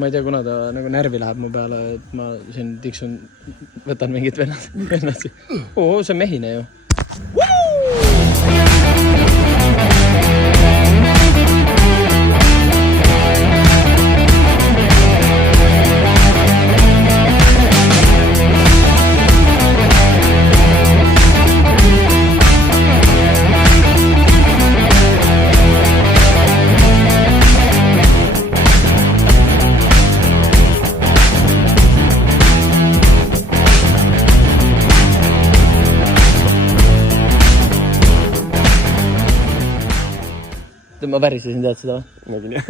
Ma ei tea, kuna ta nagu närvi läheb mu peale, et ma siin tiksun, võtan mingid vennad. See on mehine ju. Ma värisesin, tead seda? Nägin jah.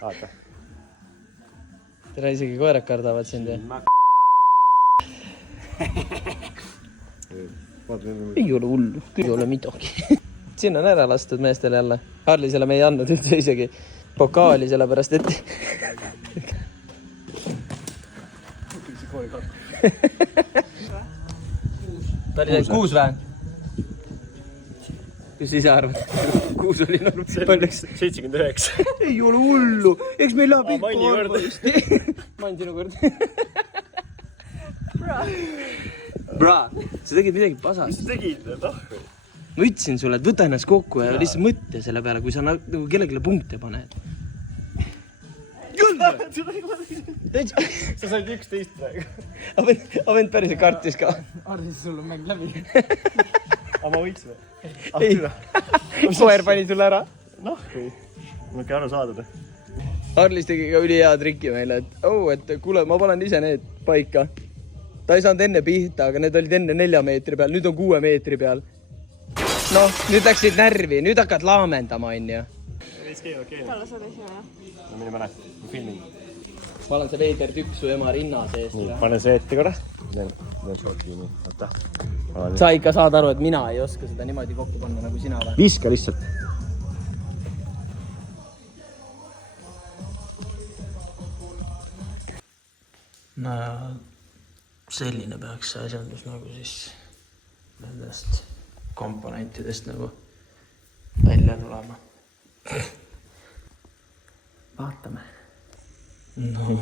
Vaata. Tere, isegi koerad kardavad sind. Ei ole hullu, küll ei ole midagi. Siin on ära lastud meestel jälle. Harlisele me ei andnud üldse isegi pokaali, sellepärast et... Ta oli 6 vähe? Kus ise arvad? 6 oli norm. Palju? 79. Ei ole hullu. Eks meil läheb ikka Manni arva just. Mann sinu kord. Bra, sa tegid midagi pasast. Mis sa tegid? Ma ütlesin sulle, et võta ennast kokku ja lihtsalt mõtte selle peale, kui sa nagu kellelegi punkte paned. Küll! Sa said 11 praegu. Avend päris kartis ka. Arvis sul on mäng läbi. Aga ma võits või? Ei, koer pani sulle ära. Noh, ma ikka aru saadud. Harlis tegi ka üli hea trikki meile, et kuule, ma panen ise need paika. Ta ei saanud enne pihta, aga need olid enne 4 meetri peal, nüüd on 6 meetri peal. Noh, nüüd läksid närvi, nüüd hakkad laamendama, on ju. Okei. Kallas oli see, No mine pane, ma filmin. Ma olen see veider tükk su ema rinna sees. Nii, pane see ette korra. Teen short'i nii, oota. Sa ikka saad aru, et mina ei oska seda niimoodi kokku panna nagu sina või? Viska lihtsalt. No selline peaks see asjandus nagu siis nendest komponentidest nagu välja tulema. Vaatame. No.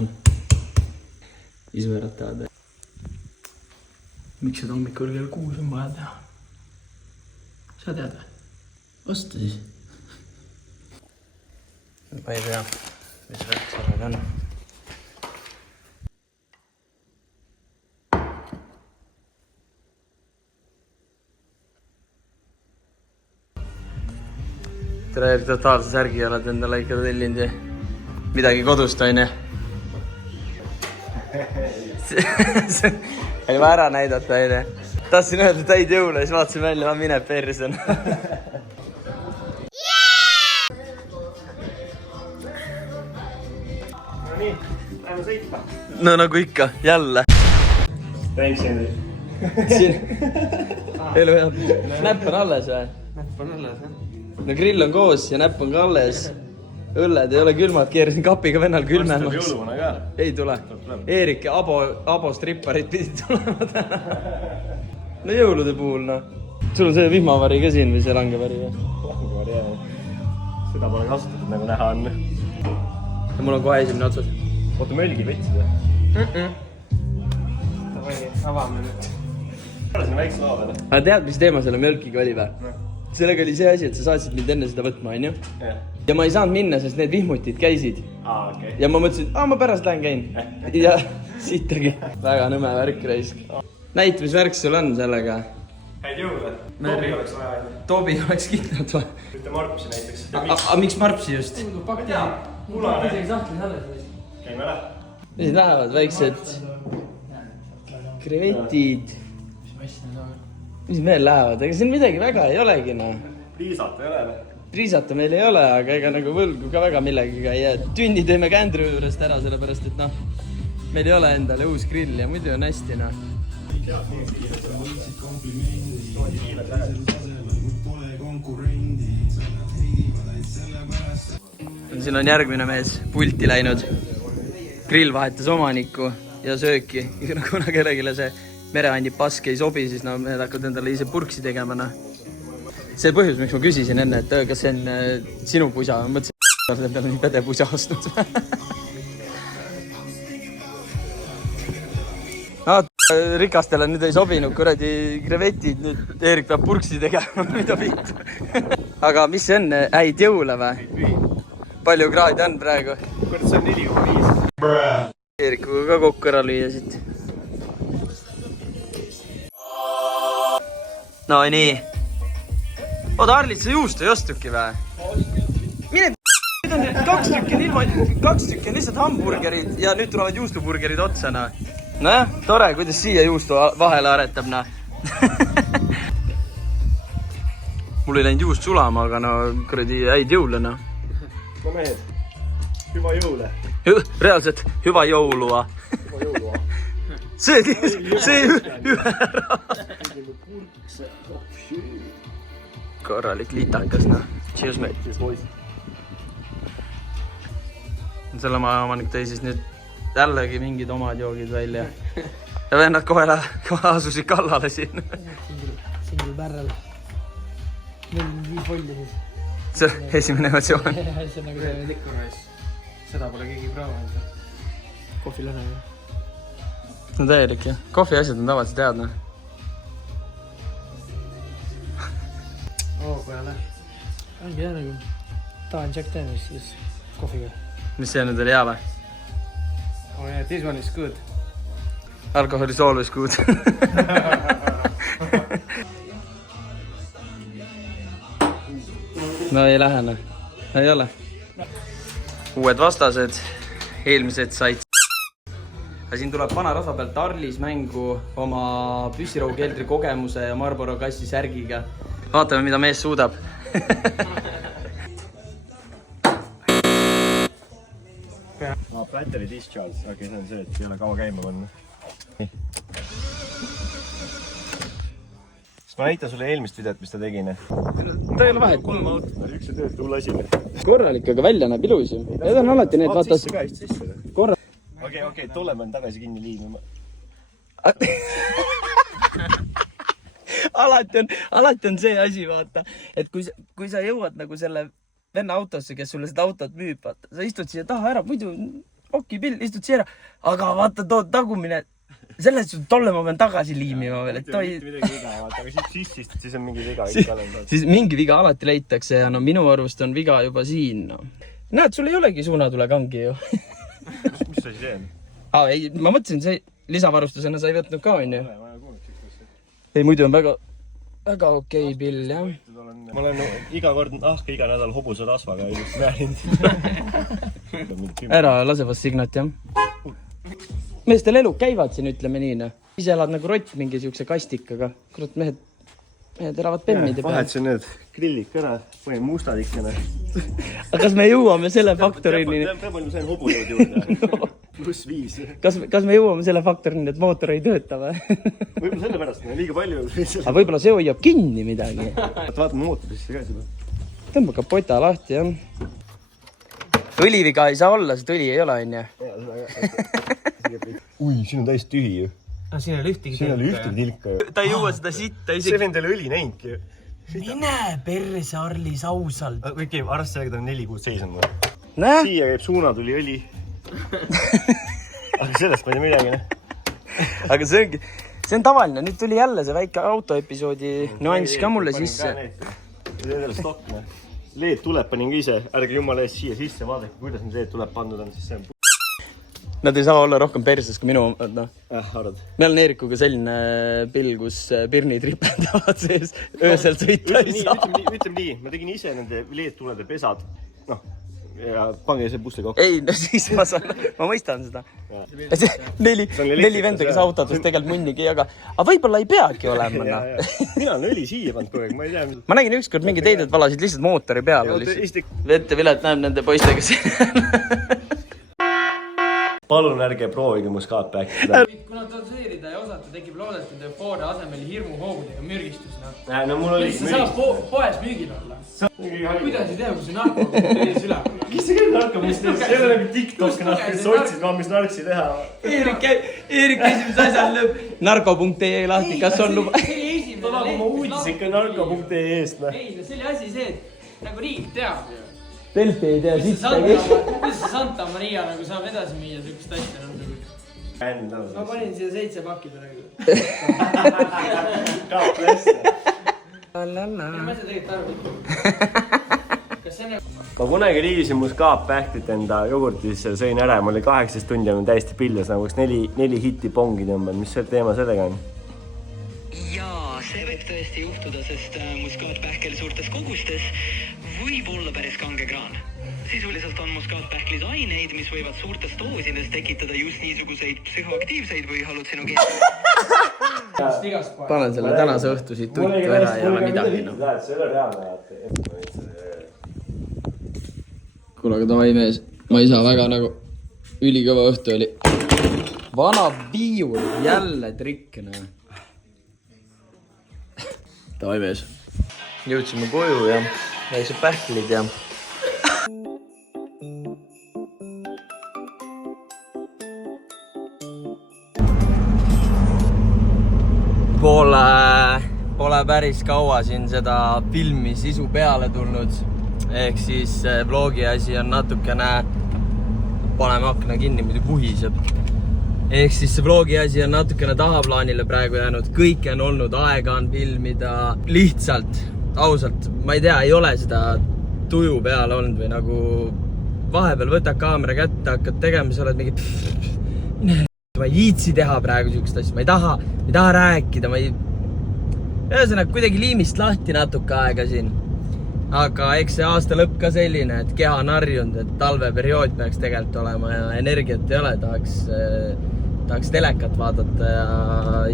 Isu äratavad. Miks seda hommikul kell 6 on vaja teha? Sa tead või? Vasta siis. Ma ei tea, mis värk sellega on. Tere, totaalse särgi oled endale ikka tellinud ja midagi kodust, on ju? See oli vaja ära näidata, on ju? Tahtsin öelda täid jõule, siis vaatasin välja, ma mine persen. No nii, lähme sõitma. No nagu ikka, jälle. Thanks, Henry. Elu hea. Näpp on alles või? näpp on alles, jah. No grill on koos ja näpp on ka alles. Õlled ei ole külmad, keerasin kapiga vennal külmemaks. Jõuluvana ka? Ei tule. Eerik ja Abo stripparid pidid tulema täna. No jõulude puhul, noh. Sul on see vihmavari ka siin või see langevari või? Langevari, jah. Seda pole kasutatud, nagu näha on. Ja mul on kohe esimene otsas. Oota, mölgi võtsid või? Davai, avame nüüd. Siin väikse loo peale. Aga tead, mis teema selle mjölkiga oli või? Sellega oli see asi, et sa saatsid mind enne seda võtma, on ju? Ja ma ei saanud minna, sest need vihmutid käisid. Okei. Ja ma mõtlesin, ma pärast lähen käin. Ja sittagi. Väga nõme värk reisk. Näita, mis värk sul on sellega? Häid jõule. Tobi oleks vaja. Tobi oleks kindlalt vaja. Ühte marpsi näiteks. Aga miks marpsi just? Mulane. Sahtlis alles. Käime ära. Mis lähevad väiksed krevetid. Mis meil lähevad? Ega siin midagi väga ei olegi, noh. Priisata ei ole või? Priisata meil ei ole, aga ega nagu võlgu ka väga millegiga ei jää. Tünni teeme Kändru juurest ära, sellepärast et noh, meil ei ole endale uus grill ja muidu on hästi, noh. Siin on järgmine mees pulti läinud. Grill vahetas omanikku ja sööki. Kuna kellegile see mereandi pask ei sobi, siis no need hakkavad endale ise purksi tegema, noh. See põhjus, miks ma küsisin enne, et kas see on sinu pusa, ma mõtlesin, et peale nii pede pusa ostnud. Rikastele nüüd ei sobinud kuradi krevetid, nüüd Eerik peab purksi tegema, mida viid. Aga mis see on, häid jõule või? Palju kraadi on praegu? Kurat, see on 4,5. Eerikuga ka kokku ära lüüa siit. No nii. Oota, Arlit, sa juustu ei ostuki või? Mine nüüd on 2 tükki on ilma, 2 tükki on lihtsalt hamburgerid ja nüüd tulevad juustuburgerid otsa, noh. Nojah, tore, kuidas siia juustu vahele aretab, noh. Mul ei läinud juust sulama, aga no kuradi häid jõule, noh. No mehed, hüva jõule. Reaalselt hüva jõulua. Hüva jõulua. See hüva ära. Korralik liitakas, noh. Cheers, mate. Cheers, boys. Selle maja omanik tõi siis nüüd jällegi mingid omad joogid välja. Ja vennad kohe asusid kallale siin. Single barrel. 45 volli siis. See on esimene emotsioon. See on nagu see Liquorice. Seda pole keegi proovinud. kohvil on. No täielik, jah. Kohvi asjad on tavaliselt head, noh. Kui jälle. Ongi jah nagu tahan Jack Daniels siis kohviga. Mis see nüüd oli hea või? Oh yeah, this one is good. Alkohol is always good. No ei lähe, noh. Ei ole. Uued vastased. Eelmised said. Ja siin tuleb vana rasva pealt Arlis mängu oma püssiraukeldri kogemuse ja Marlboro kassi särgiga. Vaatame, mida mees suudab. Battery discharge, okei, see on see, et ei ole kaua käima panna. Siis ma näitan sulle eelmist videot, mis ta tegi. Ta ei ole vahet. 3 autot, üks on tööd, tuul asi. Korralik, aga välja näeb ilus ju. Need on alati need, vaata. Sisse ka, just sisse. Okei, tolle ma olen tagasi kinni liinima. Alati on see asi, vaata, et kui sa jõuad nagu selle venna autosse, kes sulle seda autot müüb, vaata, sa istud siia taha ära, muidu okipill, istud siia ära, aga vaata, tood tagumine, sellest tolle ma pean tagasi liimima veel, et toi... Midagi viga, vaata, aga siis on mingi viga. Siis mingi viga alati leitakse ja no minu arvust on viga juba siin, no. Näed, sul ei olegi suunatulekangi ju. Mis sa siis teen? Ei, ma mõtlesin, see lisavarustusena sa ei võtnud ka, on ju? Ei, muidu on väga okei pill, jah. Ma olen iga nädal hobuse rasvaga just määrinud. Ära lase vast signat, jah. Meestel elud käivad siin, ütleme nii, noh. Ise elad nagu rott mingi siukse kastikaga. Kurat, mehed elavad pemmide peal. Vahetsin need grillid ära, panin mustad ikkene. Aga kas me jõuame selle faktorini? Peab palju sain hobujõud juurde. +5. Kas me jõuame selle faktorini, et mootor ei tööta või? Võib-olla selle pärast, liiga palju. Aga võib-olla see hoiab kinni midagi. Vaatame mootorisse ka seda. Tõmba kapota lahti, jah. Õliviga ei saa olla, sest õli ei ole, on ju. Ui, siin on täiesti tühi ju. Siin ei ole ühtegi tilka ju. Ta ei jõua seda sitta isegi. See vendel õli näinudki ju. Mine perse, Arlis, ausalt. Okei, arvast sellega ta on 4 kuud seisnud. Näe? Siia käib suunatuli õli. Aga sellest ma ei tea midagi. Aga see on tavaline. Nüüd tuli jälle see väike autoepisoodi nüanss ka mulle sisse. See on stokk. Leed tuleb panin ka ise. Ärge jumala eest siia sisse vaadake, kuidas need leed tuleb pandud on. Siis see on Nad ei saa olla rohkem perses kui minu, noh. arvad. Meil on Eerikuga selline pill, kus pirnid ripendavad sees, öösel sõita ei saa. Ütleme nii, ma tegin ise nende leedtulede pesad, noh, ja pange see bussi kokku. Ei, no siis ma mõistan seda. 4 venda, kes autodes tegelikult munnigi ei jaga. Aga võib-olla ei peagi olema, noh. Mina olen õli siia pannud kogu aeg, ma ei tea. Ma nägin ükskord mingi teided valasid lihtsalt mootori peale. Vette Vilet näeb nende poistega siin. Palun ärge proovige mu skaapi äkki. Kuna doseerida ja osata, tekib loodetanud eufooria asemel hirmuhoogudega mürgistusena. No mul oli... See saab poes müügil olla. Kuidas ei tea, kui see narkomis üle? Kes see küll narkomis teeb? See ei ole nagu TikTok, kes otsid ma, mis narksi teha. Eerik esimese asjal lööb narko.ee lahti, kas on luba? Ta nagu oma uudis ikka narko.ee eest. Ei, see oli asi see, et nagu riik teab ju. Delfi ei tea sitta. Kuidas see Santa Maria nagu saab edasi müüa sellist asja? ma panin siia 7 pakki praegu. Ma ei saa tegelikult aru. Kas see on... Ma kunagi liivisin muskaatpähklit enda jogurtisse, sõin ära ja mul oli 18 tundi ja täiesti pilles, nagu 4 hitti pongi tõmbanud. Mis see teema sellega on? Jaa, see võib tõesti juhtuda, sest muskaatpähkel suurtes kogustes võib olla päris kange kraan. Sisuliselt on muskaatpähklis aineid, mis võivad suurtes doosides tekitada just niisuguseid psühhoaktiivseid või hallutsinogeene. Panen selle tänase õhtu siit tuttu ära ja ole midagi. See ei ole reaalne. Kuule, aga davai mees, ma ei saa väga nagu ülikõva õhtu oli. Vana viiul, jälle trikk, näe. Davai mees. Jõudsime koju ja väiksed pähklid ja... Pole päris kaua siin seda filmi sisu peale tulnud. Ehk siis vlogi asi on natukene, paneme akna kinni, muidu puhiseb. Ehk siis see vlogi asi on natukene tahaplaanile praegu jäänud. Kõike on olnud, aega on filmida. Lihtsalt, ausalt, ma ei tea, ei ole seda tuju peale olnud või nagu vahepeal võtad kaamera kätte, hakkad tegema, sa oled mingi... Ma ei viitsi teha praegu siukest asja, ma ei taha rääkida, Ühesõnaga, kuidagi liimist lahti natuke aega siin. Aga eks see aasta lõpp ka selline, et keha on harjunud, et talveperiood peaks tegelikult olema ja energiat ei ole, tahaks telekat vaadata ja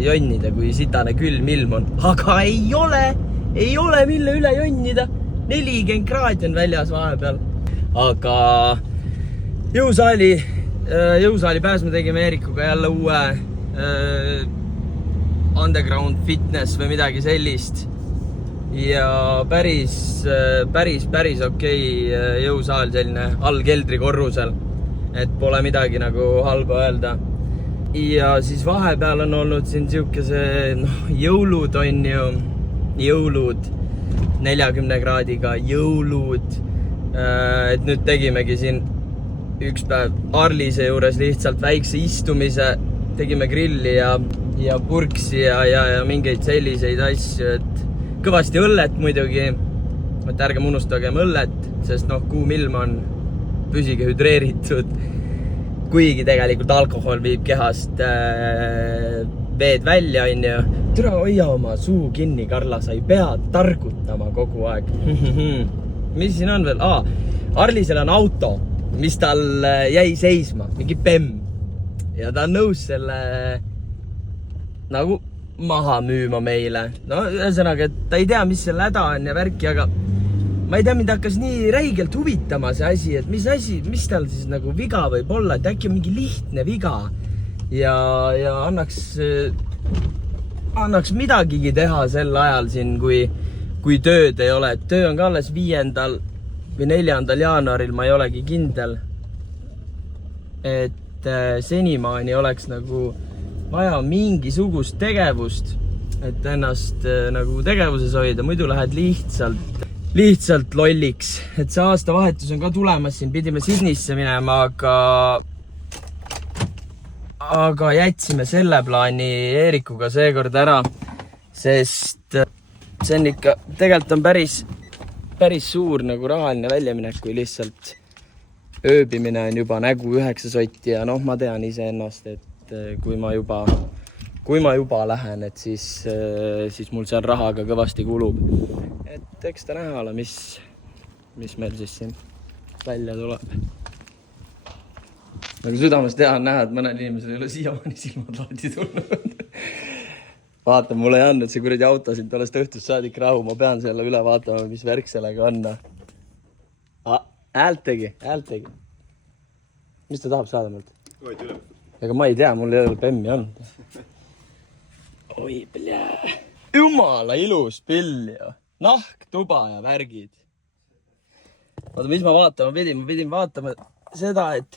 jonnida, kui sitane külm ilm on. Aga ei ole mille üle jonnida. 40 kraadi on väljas vahepeal. Aga jõusaali pääs me tegime Eerikuga jälle uue underground fitness või midagi sellist. Ja päris okei jõusaal selline all keldrikorrusel, et pole midagi nagu halba öelda. Ja siis vahepeal on olnud siin siukese jõulud on ju, jõulud 40 kraadiga jõulud. Et nüüd tegimegi siin üks päev Arlise juures lihtsalt väikse istumise, tegime grilli ja purksi ja mingeid selliseid asju, et kõvasti õllet muidugi, et ärgem unustagem õllet, sest kuum ilm on, püsige hüdreeritud, kuigi tegelikult alkohol viib kehast veed välja, on ju. Türa, hoia oma suu kinni, Karla, sa ei pea targutama kogu aeg. Mis siin on veel? Arlisel on auto, mis tal jäi seisma, mingi PEM. Ja ta on nõus selle nagu maha müüma meile. No ühesõnaga, et ta ei tea, mis selle häda on ja värki, aga ma ei tea, mind hakkas nii räigelt huvitama see asi, et mis tal siis nagu viga võib olla, et äkki on mingi lihtne viga ja annaks midagigi teha sel ajal siin, kui tööd ei ole. Töö on ka alles 5. või 4. jaanuaril, ma ei olegi kindel. Et senimaani oleks nagu vaja mingisugust tegevust, et ennast nagu tegevuses hoida, muidu lähed lihtsalt lolliks. Et see aastavahetus on ka tulemas, siin pidime Sydneysse minema, aga jätsime selle plaani Eerikuga seekord ära, sest see on ikka, tegelikult on päris suur nagu rahaline väljaminek, kui lihtsalt ööbimine on juba nägu 9 sotti ja ma tean ise ennast, et kui ma juba lähen, et siis mul seal rahaga kõvasti kulub. Et eks ta näha ole, mis meil siis siin välja tuleb. Aga südamest hea on näha, et mõnel inimesel ei ole siiamaani silmad lahti tulnud. Vaata, mul ei andnud see kuradi auto siin tollest õhtust saadik rahu, ma pean selle üle vaatama, mis värk sellega on. Häält tegi. Mis ta tahab saada mult? Võid üle. Ega ma ei tea, mul ei ole PEM-i olnud. Oi, pljää. Jumala ilus pill ju. Nahk, tuba ja värgid. Vaata, mis ma vaatama pidin? Ma pidin vaatama seda, et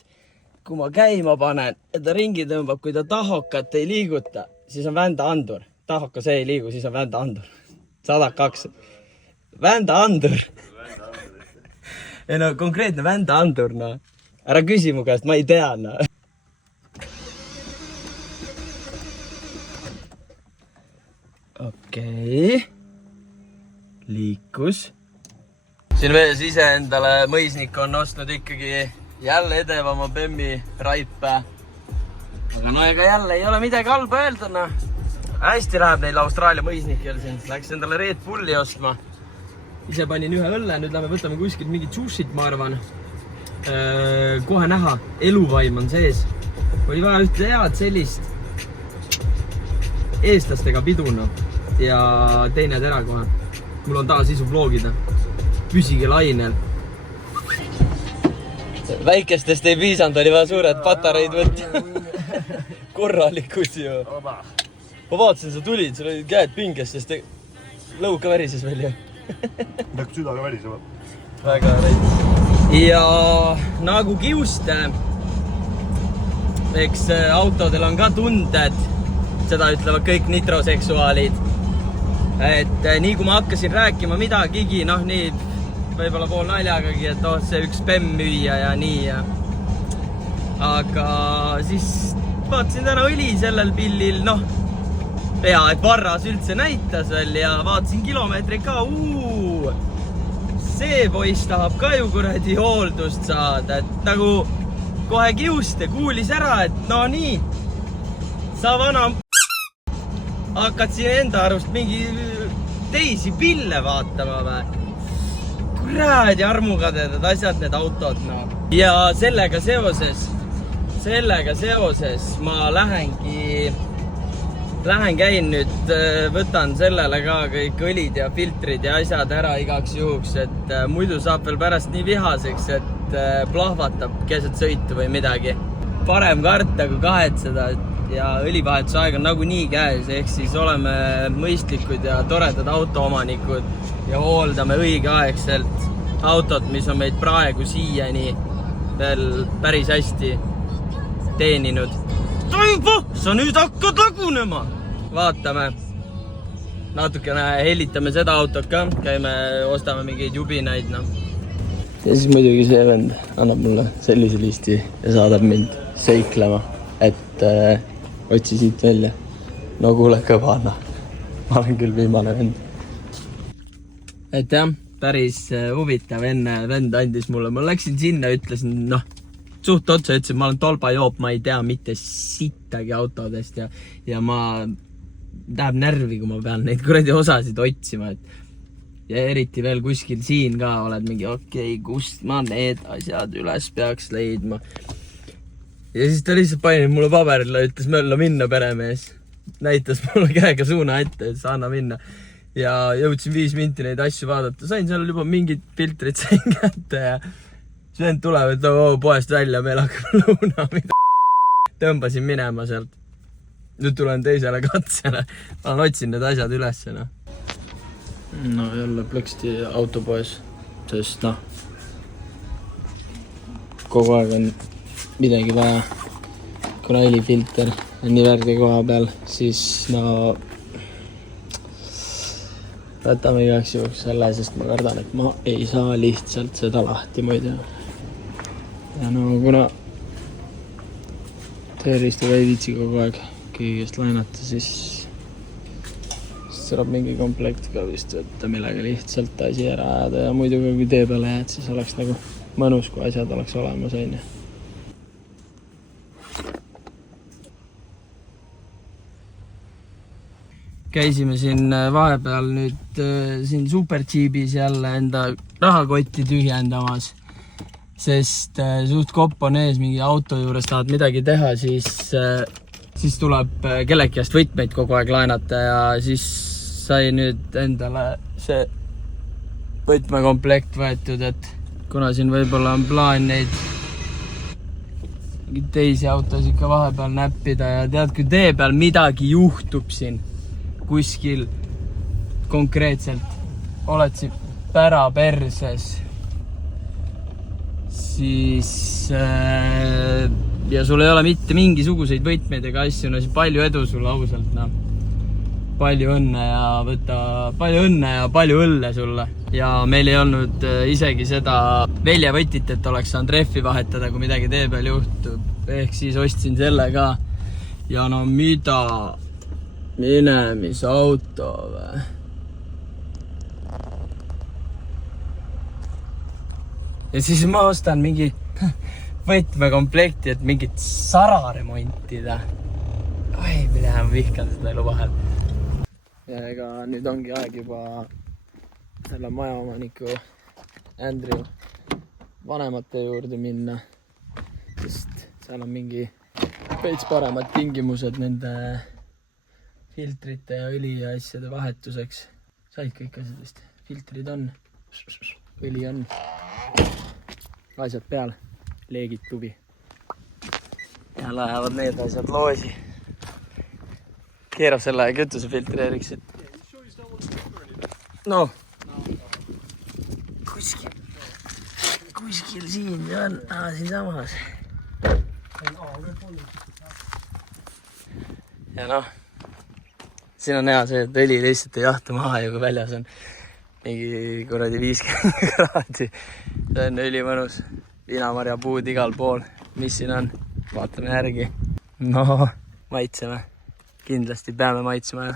kui ma käima panen ja ta ringi tõmbab, kui ta tahokat ei liiguta, siis on vända andur. Tahokas ei liigu, siis on vända andur. 102. Vända andur. Ei konkreetne vända andur, Ära küsi mu käest, ma ei tea, okei. Liikus. Siin vees ise endale mõisnik on ostnud ikkagi jälle edevama Bemmi raipe. Aga no ega jälle ei ole midagi halba öelda, noh. Hästi läheb neil Austraalia mõisnikel siin. Läks endale Red Bulli ostma. Ise panin ühe õlle, nüüd lähme võtame kuskilt mingit sushit, ma arvan. Kohe näha, eluvaim on sees. Oli vaja ühte head sellist eestlastega piduna ja teine tera kohe. Mul on taas isu vlogida. Püsige lainel. Väikestest ei piisanud, oli vaja suured patareid võtta. Korralikud ju. Ma vaatasin, sa tulid, sul olid käed pinges, sest lõug ka värises veel ju. Läks süda ka värisema. Väga reid. Ja nagu kiuste, eks autodel on ka tunded, seda ütlevad kõik nitroseksuaalid. Et nii kui ma hakkasin rääkima midagigi, noh nii võib-olla pool naljagagi, et see üks Bemm müüa ja nii. Aga siis vaatasin täna õli sellel pillil, noh pea, et varras üldse näitas veel ja vaatasin kilomeetreid ka, see poiss tahab ka ju kuradi hooldust saada, et nagu kohe kiuste kuulis ära, et no nii, sa vana hakkad siin enda arust mingi teisi pille vaatama või? Kuradi armukadedad asjad need autod, no. Ja sellega seoses ma lähen käin nüüd, võtan sellele ka kõik õlid ja filtrid ja asjad ära igaks juhuks, et muidu saab veel pärast nii vihaseks, et plahvatab keset sõitu või midagi. Parem karta kui kahetseda ja õlivahetuse aeg on nagunii käes, ehk siis oleme mõistlikud ja toredad autoomanikud ja hooldame õigeaegselt autot, mis on meid praegu siiani veel päris hästi teeninud. Toivo, sa nüüd hakkad lagunema! Vaatame. Natukene hellitame seda autot ka, käime, ostame mingeid jubinaid, no. Ja siis muidugi see vend annab mulle sellise listi ja saadab mind seiklema, et otsi siit välja. No kuule kõvana. Ma olen küll viimane vend. Et jah, päris huvitav enne vend andis mulle. Ma läksin sinna, ütlesin, noh, suht otsa ütlesin, ma olen tolbajoop, ma ei tea mitte sittagi autodest ja ma läheb närvi, kui ma pean neid kuradi osasid otsima. Ja eriti veel kuskil siin ka oled mingi, okei, kust ma need asjad üles peaks leidma. Ja siis ta lihtsalt panin mulle paberile, ütles mölla minna peremees. Näitas mulle käega suuna ette, et sa anna minna. Ja jõudsin 5 minti neid asju vaadata. Sain seal juba mingid filtrid sain kätte ja vend tuleb, et poest välja, meil hakkab lõuna, mida tõmbasin minema sealt. Nüüd tulen teisele katsele. Ma otsin need asjad üles, no. No jälle plõksti autopoes, sest noh, kogu aeg on midagi vaja. Kuna helifilter on nii värge koha peal, siis no võtame igaks juhuks selle, sest ma kardan, et ma ei saa lihtsalt seda lahti muidu. Ja no kuna tööriistuga ei viitsi kogu aeg kõigest lainata, siis tuleb mingi komplekt ka vist võtta, millega lihtsalt asi ära ajada ja muidu kui tee peale jääd, siis oleks nagu mõnus, kui asjad oleks olemas, on ju. Käisime siin vahepeal nüüd siin Superjeepis jälle enda rahakotti tühjendamas, sest suht kopp on ees mingi auto juures tahad midagi teha, siis tuleb kellegi käest võtmeid kogu aeg laenata ja siis sai nüüd endale see võtmekomplekt võetud, et kuna siin võib-olla on plaan neid teisi autos ikka vahepeal näppida ja tead, kui tee peal midagi juhtub siin kuskil konkreetselt oled siin pära perses, siis ja sul ei ole mitte mingisuguseid võtmeid ega asju, no siis palju edu sulle ausalt, no. Palju õnne ja palju õlle sulle. Ja meil ei olnud isegi seda väljavõtit, et oleks saanud rehvi vahetada, kui midagi tee peal juhtub. Ehk siis ostsin selle ka. Ja no mida minemisauto või? Ja siis ma ostan mingi võtmekomplekti, et mingit sara remontida. Oi, mida ma vihkan seda elu vahel. Ja ega nüüd ongi aeg juba selle majaomaniku Andrew vanemate juurde minna, sest seal on mingi veits paremad tingimused nende filtrite ja õli ja asjade vahetuseks. Said kõik asjad vist? Filtrid on, õli on, asjad peal, leegid tubi. Ja lähevad need asjad loosi. Keerab selle kütusefiltreeriks, et... No. Kuskil siin on, siin samas. Ja noh, siin on hea see, et õli lihtsalt ei jahtu maha ja kui väljas on mingi kuradi 50 kraadi. See on ülimõnus. Viinamarja puud igal pool. Mis siin on? Vaatame järgi. No, maitseme. Kindlasti peame maitsema.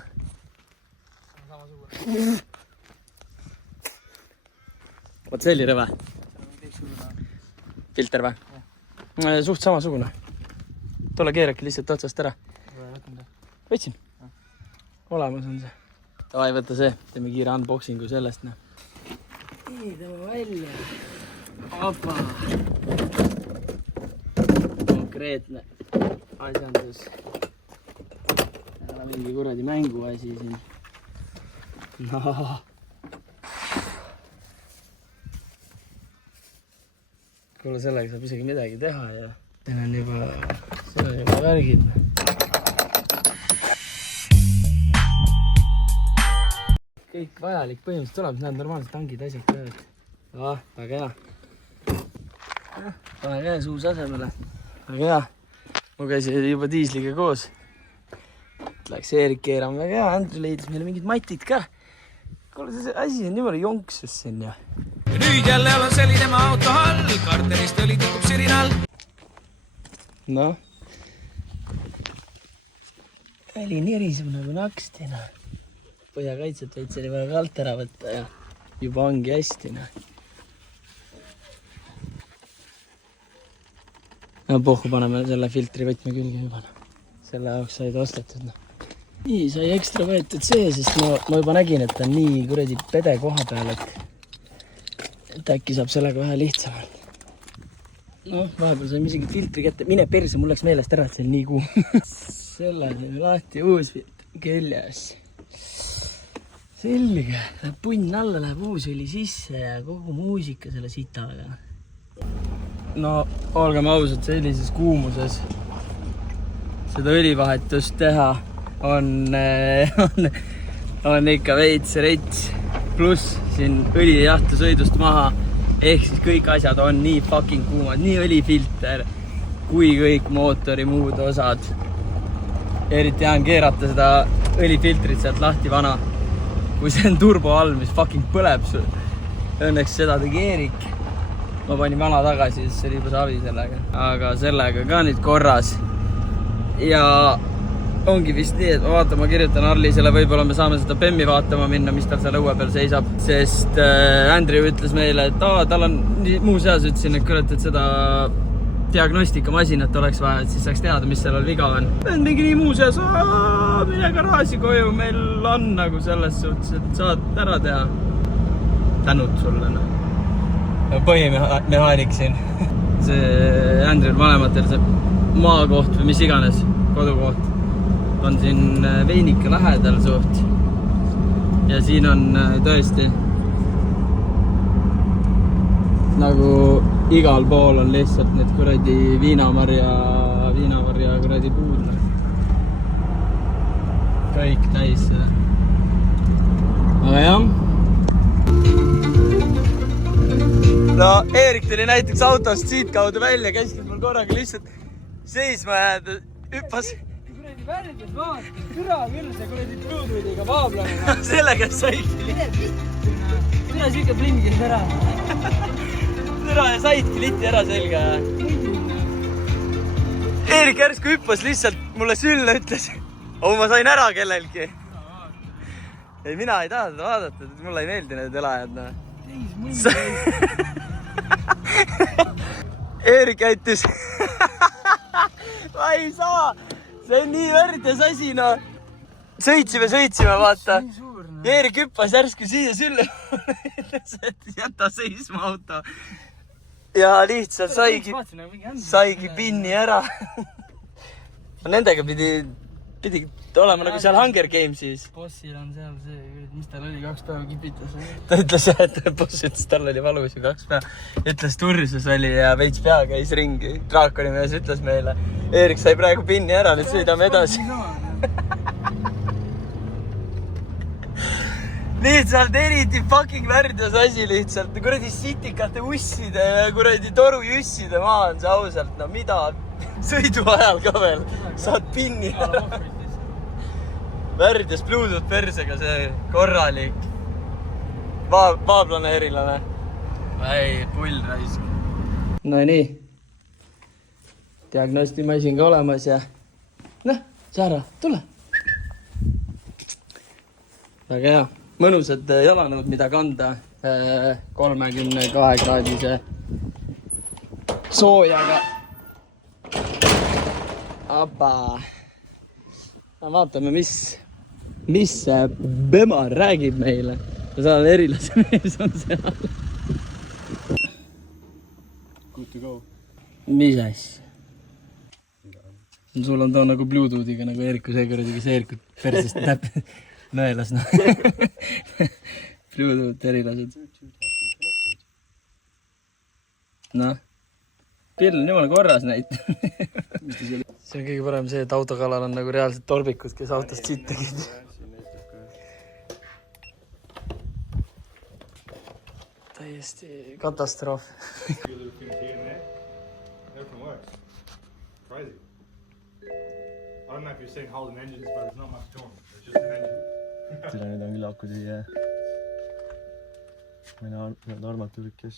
Vaat see oli rõve. Filter või? Suht samasugune. Tolle keerake lihtsalt otsast ära. Võtsin. Olemas on see. Davai, võtta see. Teeme kiire unboxingu sellest. Nii, tõmme välja. Opa. Konkreetne asjandus. Mingi kuradi mänguasi siin. No. Kuule, sellega saab isegi midagi teha ja siin on juba värgid. Kõik vajalik põhimõtteliselt tuleb, näed normaalsed tangid asjad tööd. Väga hea. Pane käes uus asemele. Väga hea. Mu käsi juba diisliga koos. Läks Eerik keerama, väga hea. Andrew leidis meile mingid matid ka. Kuule, see asi on niimoodi jonksus siin ja... Ja nüüd jälle on selline tema auto all. Karterist õli tikub sirinal. No. Väli niriseb nagu nakstina. Põhjakaitset veits oli vaja kalt ära võtta ja juba ongi hästi. No pohhu paneme selle filtri võtme külge juba. Selle jaoks said ostetud. Nii, sai ekstra võetud see, sest ma juba nägin, et ta on nii kuradi pede koha peal, et äkki saab sellega vähe lihtsamalt. Noh, vahepeal saime isegi filtri kätte. Mine perse, mul läks meelest ära, et see on nii kuum. Selle on lahti uus filtri küljes. Selge, läheb punn alla, läheb uus õli sisse ja kogu muusika selle sitaga. No, olgem ausad, sellises kuumuses seda õlivahetust teha on ikka veits rets. Pluss siin õli ei jahtu sõidust maha. Ehk siis kõik asjad on nii fucking kuumad. Nii õlifilter kui kõik mootori muud osad. Eriti jään keerata seda õlifiltrit sealt lahti vana. Kui see on turbo all, mis fucking põleb sul. Õnneks seda tegi Eerik. Ma panin vana tagasi, sest see oli juba savi sellega. Aga sellega ka nüüd korras. Ja ongi vist nii, et ma kirjutan Arlisele, võib-olla me saame seda Bemmi vaatama minna, mis tal seal õue peal seisab. Sest Andrew ütles meile, et tal on muuseas ütlesin, et kurat, et seda diagnostikamasinat oleks vaja, et siis saaks teada, mis seal viga on. Mingi nii muuseas, mine garaaži koju, meil on nagu selles suhtes, et saad ära teha. Tänud sulle. Põhimehaanik siin. See Andrew vanematel see maakoht või mis iganes, kodukoht on siin Veinika lähedal suht. Ja siin on tõesti nagu igal pool on lihtsalt need kuradi viinamarja kuradi puud. Kõik täis seda. Aga jah. No Eerik tuli näiteks autost siit kaudu välja, käiskis mul korraga lihtsalt seisma jääda, hüppas. Kuradi värgis vaata, türa küll see kuradi Bluetoothiga vaablane. Sellega saidki. Türa siuke blingis ära. Türa ja saidki liti ära selga. Eerik järsku hüppas lihtsalt mulle sülle, ütles oh, ma sain ära kellelgi. Ei, mina ei taha seda vaadata, mulle ei meeldi need elajad, noh. Eerik jättis. Ma ei saa. See on nii värdjas asi, noh. Sõitsime, vaata. Eerik hüppas järsku siia sülle. Ütles, et jäta seisma auto. Ja lihtsalt saigi pinni ära. Nendega pidi olema nagu seal Hunger Gamesis. Bossil on seal see, mis tal oli 2 päeva kipitas. Ta ütles jah, et boss ütles, tal oli valus ju 2 päeva. Ütles tursus oli ja veits pea käis ringi. Draakoni mees ütles meile. Eerik sai praegu pinni ära, nüüd sõidame edasi. Lihtsalt eriti fucking värdjas asi lihtsalt. Kuradi sitikate usside ja kuradi torujusside maa on see ausalt. No mida sõidu ajal ka veel saad pinni ära. Värdjas Bluetooth persega see korralik. Vaaplaneerilane. Ei, pull raisk. No nii. Diagnostimasin ka olemas ja... Noh, Saara, tule. Väga hea. Mõnusad jalanõud, mida kanda 32-kraadise soojaga. Apa. Vaatame, mis see Bemar räägib meile. Ma saan erilase mees on seal. Good to go. Mis asja? Sul on too nagu Bluetoothiga nagu Eeriku seekuradiga see Eerikut persest näpp nõelas. Bluetooth erilased. Noh. Pill on jumala korras näit. See on kõige parem see, et autokalal on nagu reaalselt torbikud, kes autost siit tegid. Täiesti katastroof. Tule nüüd on küll aku tühi, Meil armaturid kes.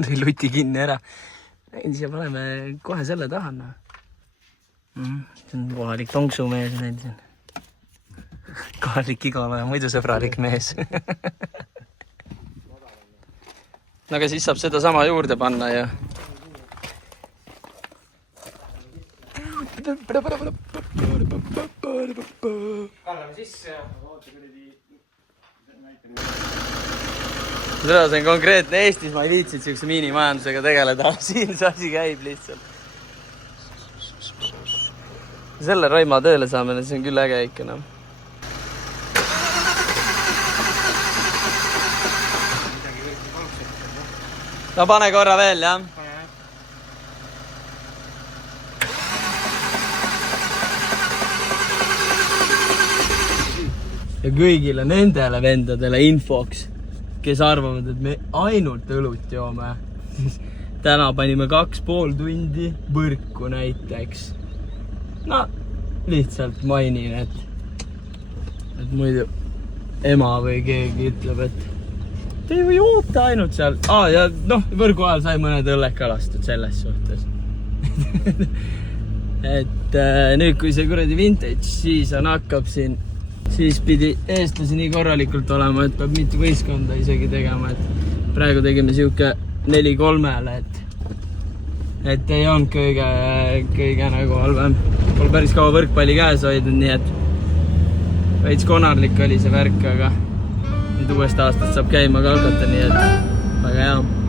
Tõi luti kinni ära. Siia paneme kohe selle taha. See on kohalik tonksumees. Kohalik igale muidu sõbralik mees. Aga siis saab seda sama juurde panna ja... Kallame sisse ja Seda see on konkreetne Eestis, ma ei viitsid siukse miinimajandusega tegeleda. Siin see asi käib lihtsalt. Selle Raima tööle saame, see on küll äge ikka. No pane korra veel, jah? Ja kõigile nendele vendadele infoks, kes arvavad, et me ainult õlut joome. Täna panime 2,5 tundi võrku näiteks. No, lihtsalt mainin, et muidu ema või keegi ütleb, et te ju joote ainult seal. Ja noh, võrgu ajal sai mõned õlled kalastud selles suhtes. Et nüüd, kui see kuradi vintage season hakkab siin, siis pidi eestlasi nii korralikult olema, et peab mitu võistkonda isegi tegema, et praegu tegime siuke 4-3-le, et ei olnud kõige nagu halvem. Pole päris kaua võrkpalli käes hoidnud, nii et veits konarlik oli see värk, aga nüüd uuest aastast saab käima ka hakata, nii et väga hea.